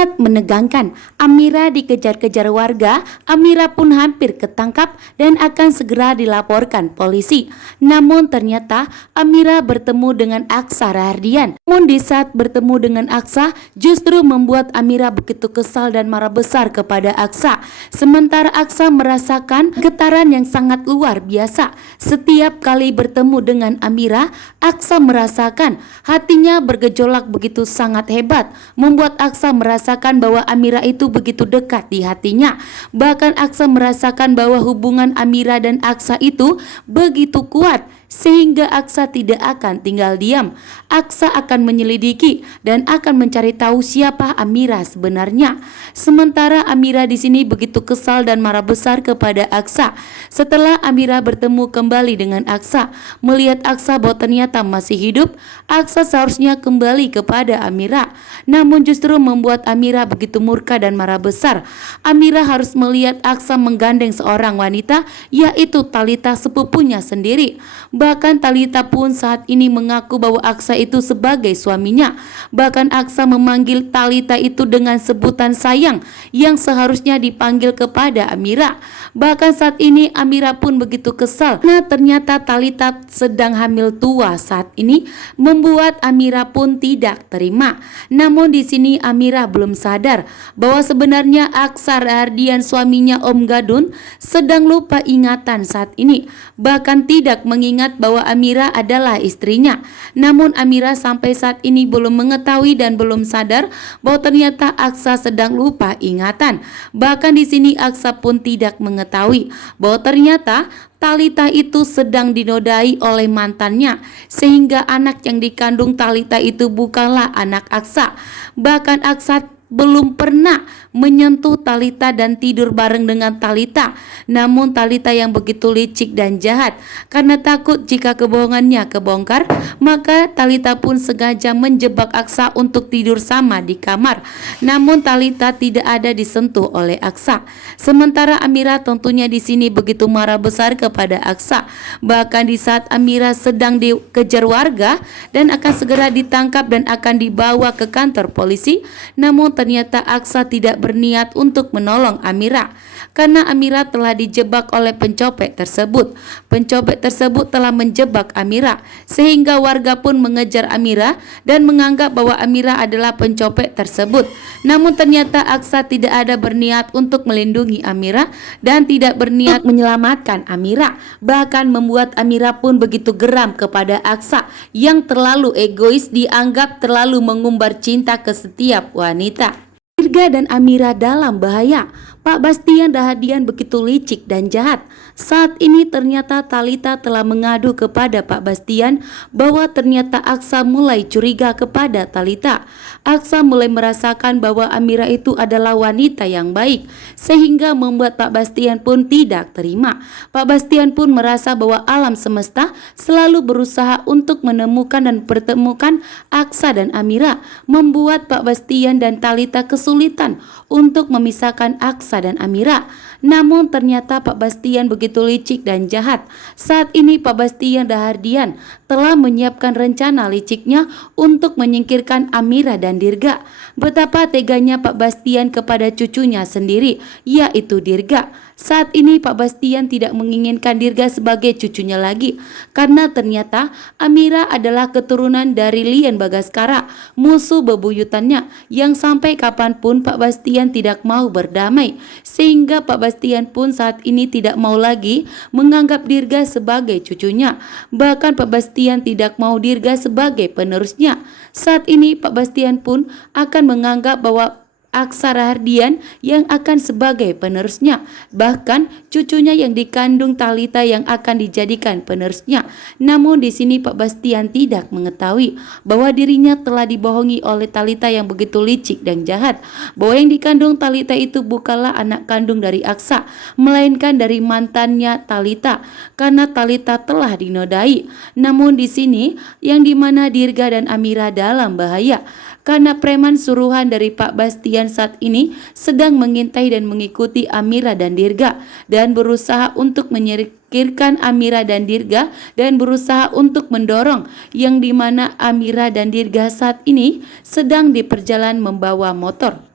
Sangat menegangkan, Amira dikejar-kejar warga. Amira pun hampir ketangkap dan akan segera dilaporkan polisi. Namun ternyata Amira bertemu dengan Aksa Rahardian. Namun di saat bertemu dengan Aksa justru membuat Amira begitu kesal dan marah besar kepada Aksa. Sementara Aksa merasakan getaran yang sangat luar biasa. Setiap kali bertemu dengan Amira, Aksa merasakan hatinya bergejolak begitu sangat hebat, membuat Aksa merasakan bahwa Amira itu begitu dekat di hatinya. Bahkan Aksa merasakan bahwa hubungan Amira dan Aksa itu begitu kuat sehingga Aksa tidak akan tinggal diam. Aksa akan menyelidiki dan akan mencari tahu siapa Amira sebenarnya. Sementara Amira di sini begitu kesal dan marah besar kepada Aksa. Setelah Amira bertemu kembali dengan Aksa, melihat Aksa bahwa ternyata masih hidup, Aksa seharusnya kembali kepada Amira. Namun justru membuat Amira begitu murka dan marah besar. Amira harus melihat Aksa menggandeng seorang wanita, yaitu Talita, sepupunya sendiri. Bahkan Talita pun saat ini mengaku bahwa Aksa itu sebagai suaminya. Bahkan Aksa memanggil Talita itu dengan sebutan sayang yang seharusnya dipanggil kepada Amira. Bahkan saat ini Amira pun begitu kesal. Nah, ternyata Talita sedang hamil tua saat ini, membuat Amira pun tidak terima. Namun di sini Amira belum sadar bahwa sebenarnya Aksa Rahardian, suaminya Om Gadun, sedang lupa ingatan saat ini. Bahkan tidak mengingat bahwa Amira adalah istrinya. Namun Amira sampai saat ini belum mengetahui dan belum sadar bahwa ternyata Aksa sedang lupa ingatan. Bahkan di sini Aksa pun tidak mengetahui bahwa ternyata Talita itu sedang dinodai oleh mantannya, sehingga anak yang dikandung Talita itu bukanlah anak Aksa. Bahkan Aksa belum pernah menyentuh Talita dan tidur bareng dengan Talita. Namun Talita yang begitu licik dan jahat, karena takut jika kebohongannya kebongkar, maka Talita pun sengaja menjebak Aksa untuk tidur sama di kamar. Namun Talita tidak ada disentuh oleh Aksa. Sementara Amira tentunya di sini begitu marah besar kepada Aksa. Bahkan di saat Amira sedang dikejar warga dan akan segera ditangkap dan akan dibawa ke kantor polisi, namun ternyata Aksa tidak berniat untuk menolong Amira karena Amira telah dijebak oleh pencopet tersebut. Pencopet tersebut telah menjebak Amira sehingga warga pun mengejar Amira dan menganggap bahwa Amira adalah pencopet tersebut. Namun ternyata Aksa tidak ada berniat untuk melindungi Amira dan tidak berniat menyelamatkan Amira. Bahkan membuat Amira pun begitu geram kepada Aksa yang terlalu egois, dianggap terlalu mengumbar cinta ke setiap wanita. Dirga dan Amira dalam bahaya. Pak Bastian Rahardian begitu licik dan jahat. Saat ini ternyata Talita telah mengadu kepada Pak Bastian bahwa ternyata Aksa mulai curiga kepada Talita. Aksa mulai merasakan bahwa Amira itu adalah wanita yang baik, sehingga membuat Pak Bastian pun tidak terima. Pak Bastian pun merasa bahwa alam semesta selalu berusaha untuk menemukan dan pertemukan Aksa dan Amira, membuat Pak Bastian dan Talita kesulitan untuk memisahkan Aksa dan Amira. Namun ternyata Pak Bastian begitu licik dan jahat. Saat ini Pak Bastian Rahardian telah menyiapkan rencana liciknya untuk menyingkirkan Amira dan Dirga. Betapa teganya Pak Bastian kepada cucunya sendiri, yaitu Dirga. Saat ini Pak Bastian tidak menginginkan Dirga sebagai cucunya lagi, karena ternyata Amira adalah keturunan dari Lian Bagaskara, musuh bebuyutannya, yang sampai kapanpun Pak Bastian tidak mau berdamai. Sehingga Pak Bastian pun saat ini tidak mau lagi menganggap Dirga sebagai cucunya. Bahkan Pak Bastian tidak mau Dirga sebagai penerusnya. Saat ini Pak Bastian pun akan menganggap bahwa Aksa Rahardian yang akan sebagai penerusnya. Bahkan cucunya yang dikandung Talita yang akan dijadikan penerusnya. Namun di sini Pak Bastian tidak mengetahui bahwa dirinya telah dibohongi oleh Talita yang begitu licik dan jahat. Bahwa yang dikandung Talita itu bukanlah anak kandung dari Aksa, melainkan dari mantannya Talita, karena Talita telah dinodai. Namun di sini yang dimana Dirga dan Amira dalam bahaya, karena preman suruhan dari Pak Bastian saat ini sedang mengintai dan mengikuti Amira dan Dirga dan berusaha untuk menyingkirkan Amira dan Dirga dan berusaha untuk mendorong, yang dimana Amira dan Dirga saat ini sedang di perjalanan membawa motor.